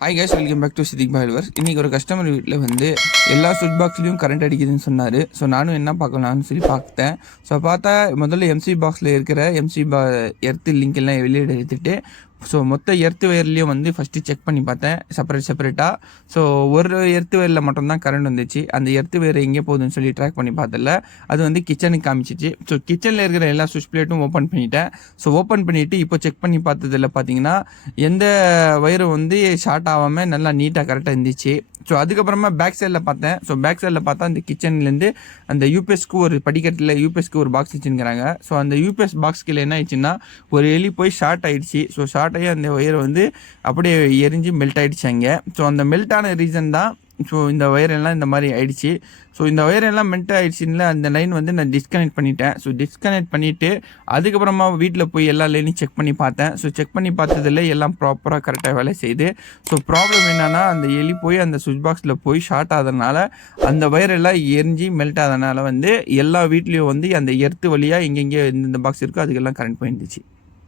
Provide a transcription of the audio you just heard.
Hi guys, welcome back to Siddiq பாய்வர்ஸ். இன்றைக்கி ஒரு கஸ்டமர் வீட்டில் வந்து எல்லா சுவிட்ச் பாக்ஸ்லேயும் கரண்ட் அடிக்குதுன்னு சொன்னார். ஸோ நானும் என்ன பார்க்கலான்னு சொல்லி பார்த்தேன். ஸோ பார்த்தா முதல்ல எம்சி பாக்ஸில் இருக்கிற எர்த்து லிங்க் எல்லாம் வெளியே எடுத்துகிட்டு ஸோ மொத்த எர்த்து வயர்லேயும் வந்து ஃபஸ்ட்டு செக் பண்ணி பார்த்தேன் செப்பரேட்டாக. ஸோ ஒரு எர்த்து வயரில் மட்டும்தான் கரண்ட் வந்துச்சு. அந்த எர்த்து வயர் எங்கே போகுதுன்னு சொல்லி ட்ராக் பண்ணி பார்த்தல அது வந்து கிச்சனுக்கு காமிச்சிச்சு. ஸோ கிச்சனில் இருக்கிற எல்லா சுவிட்ச் பிளேட்டும் ஓப்பன் பண்ணிட்டேன். ஸோ ஓப்பன் பண்ணிவிட்டு இப்போ செக் பண்ணி பார்த்ததில் பார்த்தீங்கன்னா எந்த வயரும் வந்து ஷார்ட் ஆகாமல் நல்லா நீட்டாக கரெக்டாக இருந்துச்சு. ஸோ அதுக்கப்புறமா பேக் சைடில் பார்த்தேன். ஸோ பேக் சைடில் பார்த்தா அந்த கிச்சன்லேருந்து அந்த யூபிஎஸ்க்கு ஒரு படிக்கட்டில் யூபிஎஸ்க்கு ஒரு பாக்ஸ் வச்சுருக்கிறாங்க. ஸோ அந்த யூபிஎஸ் பாக்ஸ்கில் என்ன ஆயிடுச்சுன்னா ஒரு எலி போய் ஷார்ட் ஆகிடுச்சு. ஸோ ஷார்ட் ஆகி அந்த ஒயர் வந்து அப்படியே எரிஞ்சு மெல்ட் ஆகிடுச்சு அங்கே. ஸோ அந்த மெல்ட் ஆன ரீசன் தான் ஸோ இந்த ஒயரெல்லாம் இந்த மாதிரி ஆயிடுச்சு. ஸோ இந்த ஒயரெல்லாம் மெல்ட் ஆகிடுச்சின்ல அந்த லைன் வந்து நான் டிஸ்கனெக்ட் பண்ணிட்டேன். ஸோ டிஸ்கனெக்ட் பண்ணிவிட்டு அதுக்கப்புறமா வீட்டில் போய் எல்லா லைனையும் செக் பண்ணி பார்த்தேன். ஸோ செக் பண்ணி பார்த்ததில் எல்லாம் ப்ராப்பராக கரெக்டாக வேலை செய்யுது. ஸோ ப்ராப்ளம் என்னென்னா அந்த எலி போய் அந்த சுவிட்ச் பாக்ஸில் போய் ஷார்ட் ஆகிறதுனால அந்த ஒயரெல்லாம் எரிஞ்சு மெல்ட் ஆகிறதுனால வந்து எல்லா வீட்லேயும் வந்து அந்த எர்த்து வழியாக எங்கெங்கே எந்தெந்த பாக்ஸ் இருக்கோ அதுக்கெல்லாம் கரண்ட் போயிருந்துச்சு.